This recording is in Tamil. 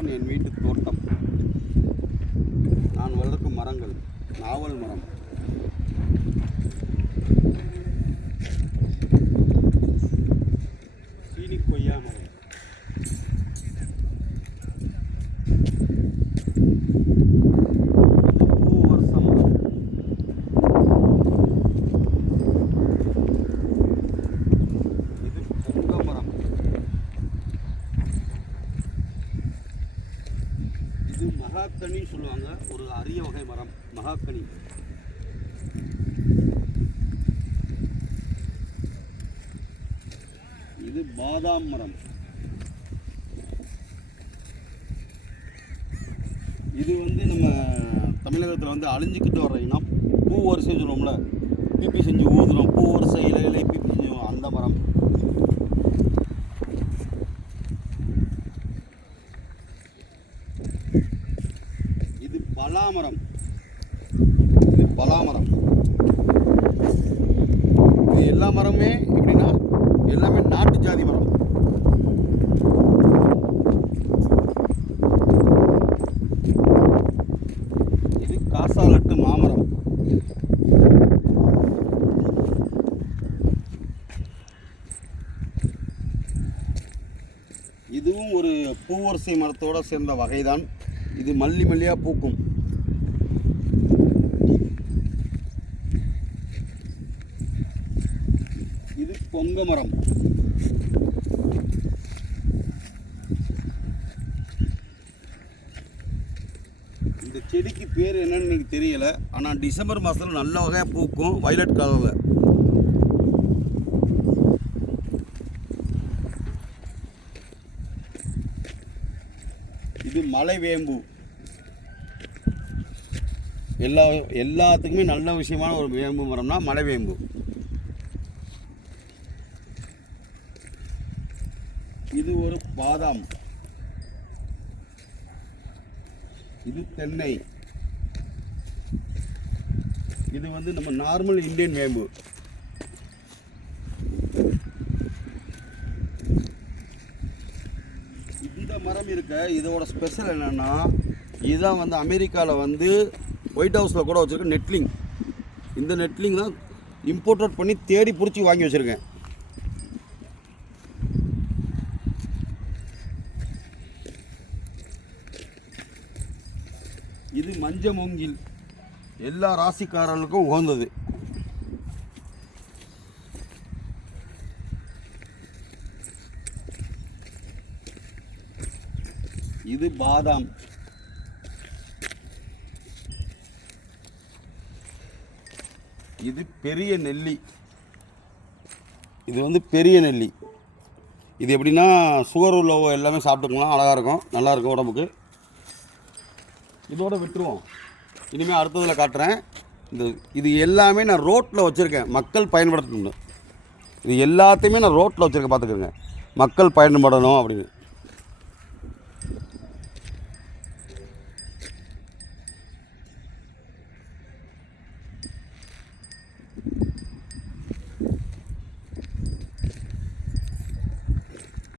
இதுதான் என் வீட்டு தோட்டம். நான் வளர்க்கும் மரங்கள். நாவல் மரம், சீனி கொய்யா மரம், பூவரசம் மரம், இது பொங்க மரம், இது மகாக்கனி சொல்லுவாங்க, ஒரு அரிய வகை மரம் மகாக்கனி. இது பாதாம் மரம். இது நம்ம தமிழகத்தில் அழிஞ்சிக்கிட்டு வர்ற இனம் பூ வரிசை சொல்லுவோம்ல, பிபி செஞ்சு ஊதுறோம், பூ வரிசை இலைகளை பிபி செஞ்சு அந்த மரம். இது பலாமரம். இது பலாமரம். இது எல்லா மரமே எப்படின்னா எல்லாமே நாட்டு ஜாதி மரம். இது காசாலட்டு மாமரம். இதுவும் ஒரு பூவரசை மரத்தோட சேர்ந்த வகைதான். இது மல்லி மல்லியா பூக்கும். இது பொங்க மரம். இந்த செடிக்கு பேர் என்னன்னு எனக்கு தெரியல, ஆனால் டிசம்பர் மாதத்தில் நல்ல வகையாக பூக்கும், வயலட் கலரில். இது மலை வேம்பு. எல்லாத்துக்குமே நல்ல விஷயமான ஒரு வேம்பு மரம்னா மலை வேம்பு. இது ஒரு பாதாம். இது தென்னை. இது நம்ம நார்மல் இந்தியன் வேம்பு. இந்த மரம் இருக்க இதோட ஸ்பெஷல் என்னன்னா, இதுதான் அமெரிக்காவில் ஒயிட் ஹவுஸில் கூட வச்சுருக்க நெட்லிங். இந்த நெட்லிங் தான் இம்போர்ட் பண்ணி தேடி பிடிச்சி வாங்கி வச்சுருக்கேன். இது மஞ்ச மூங்கில், எல்லா ராசிக்காரர்களுக்கும் உகந்தது. இது பாதாம். இது பெரிய நெல்லி. இது பெரிய நெல்லி. இது எப்படின்னா சுகர் உள்ளவோ எல்லாமே சாப்பிட்டுக்கலாம், அழகாக இருக்கும், நல்லாயிருக்கும் உடம்புக்கு. இதோட விட்டுருவோம். இனிமேல் அடுத்ததில் காட்டுறேன். இது எல்லாமே நான் ரோட்டில் வச்சுருக்கேன், மக்கள் பயன்படுத்தணும். இது எல்லாத்தையுமே நான் ரோட்டில் வச்சுருக்கேன், பார்த்துக்கோங்க, மக்கள் பயன்படணும் அப்படின்னு.